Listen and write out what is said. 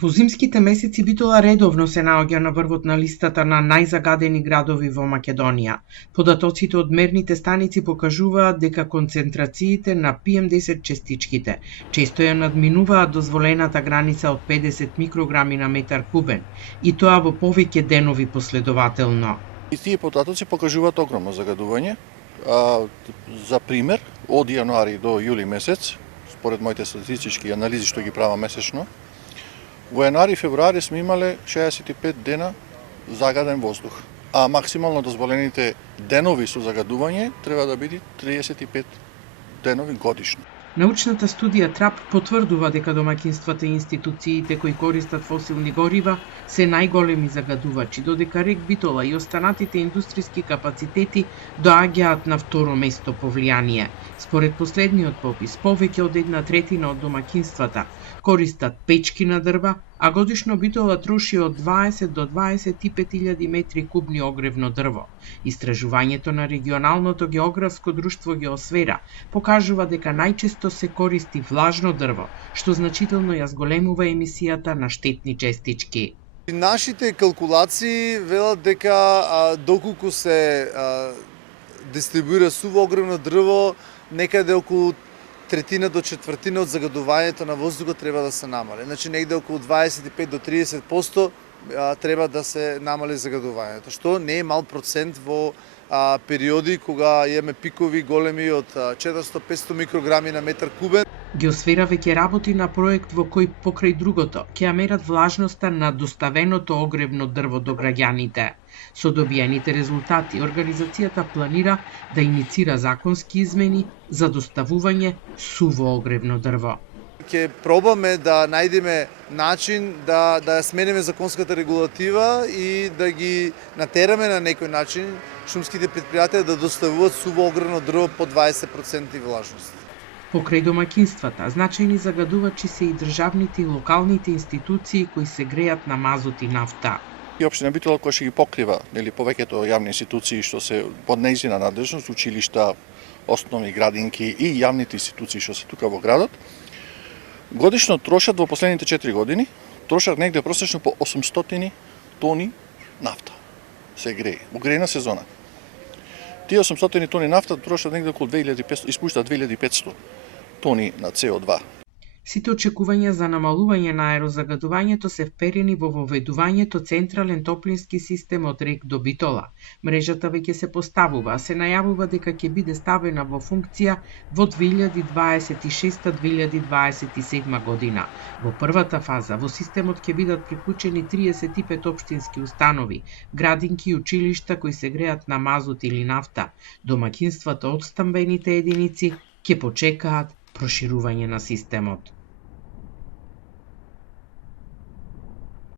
Во зимските месеци Битола редовно се наоѓа на врвот на листата на најзагадени градови во Македонија. Податоците од мерните станици покажуваат дека концентрациите на PM10 честичките често ја надминуваат дозволената граница од 50 микрограми на метар кубен, и тоа во повеќе денови последователно. И тие податоци покажуваат огромно загадување. За пример, од јануари до јули месец, според моите статистички анализи што ги правам месечно, во јануари и февруари сме имале 65 дена загаден воздух, а максимално дозволените денови со загадување треба да биде 35 денови годишно. Научната студија ТРАП потврдува дека домаќинствата и институциите кои користат фосилни горива се најголеми загадувачи, додека РЕК Битола и останатите индустријски капацитети доаѓаат на второ место по влијание. Според последниот попис, повеќе од 1/3 од домаќинствата користат печки на дрва, а годишно Битола троши од 20 до 25.000 метри кубни огревно дрво. Истражувањето на регионалното географско друштво Геосфера покажува дека најчесто се користи влажно дрво, што значително ја зголемува емисијата на штетни честички. Нашите калкулации велат дека доколку се дистрибуира суво огревно дрво, некаде околу третина до четвртина од загадувањето на воздухот треба да се намали. Значи негде околу 25 до 30% треба да се намали загадувањето, што не е мал процент во периоди кога имаме пикови големи од 400-500 микрограми на метар кубен. Геосфера веќе работи на проект во кој покрај другото ќе ја мерат влажноста на доставеното огревно дрво до граѓаните. Со добиените резултати, организацијата планира да иницира законски измени за доставување суво огревно дрво. Ќе пробаме да најдеме начин да ја смениме законската регулатива и да ги натераме на некој начин шумските предпријатија да доставуваат суво огревно дрво по 20% влажност. Покрај домаќинствата, значајни загадувачи се и државните и локалните институции кои се греат на мазот и нафта. И општина Битола која ќе ги покрива повеќето јавни институции што се под нејзина надлежност, училишта, основни градинки и јавните институции што се тука во градот, годишно трошат во последните 4 години, трошат негде просечно по 800 тони нафта. Се грее, во грејна сезона. Тие 800 тони нафта трошат негде околу 2500, испуштаат 2500 тони на CO2. Сите очекувања за намалување на аерозагадувањето се вперени во воведувањето централен топлински систем од РЕК до Битола. Мрежата веќе се поставува, а се најавува дека ќе биде ставена во функција во 2026-2027 година. Во првата фаза во системот ќе бидат приклучени 35 општински установи, градинки и училишта кои се греат на мазот или нафта. Домаќинствата од стамбените единици ќе почекаат проширување на системот.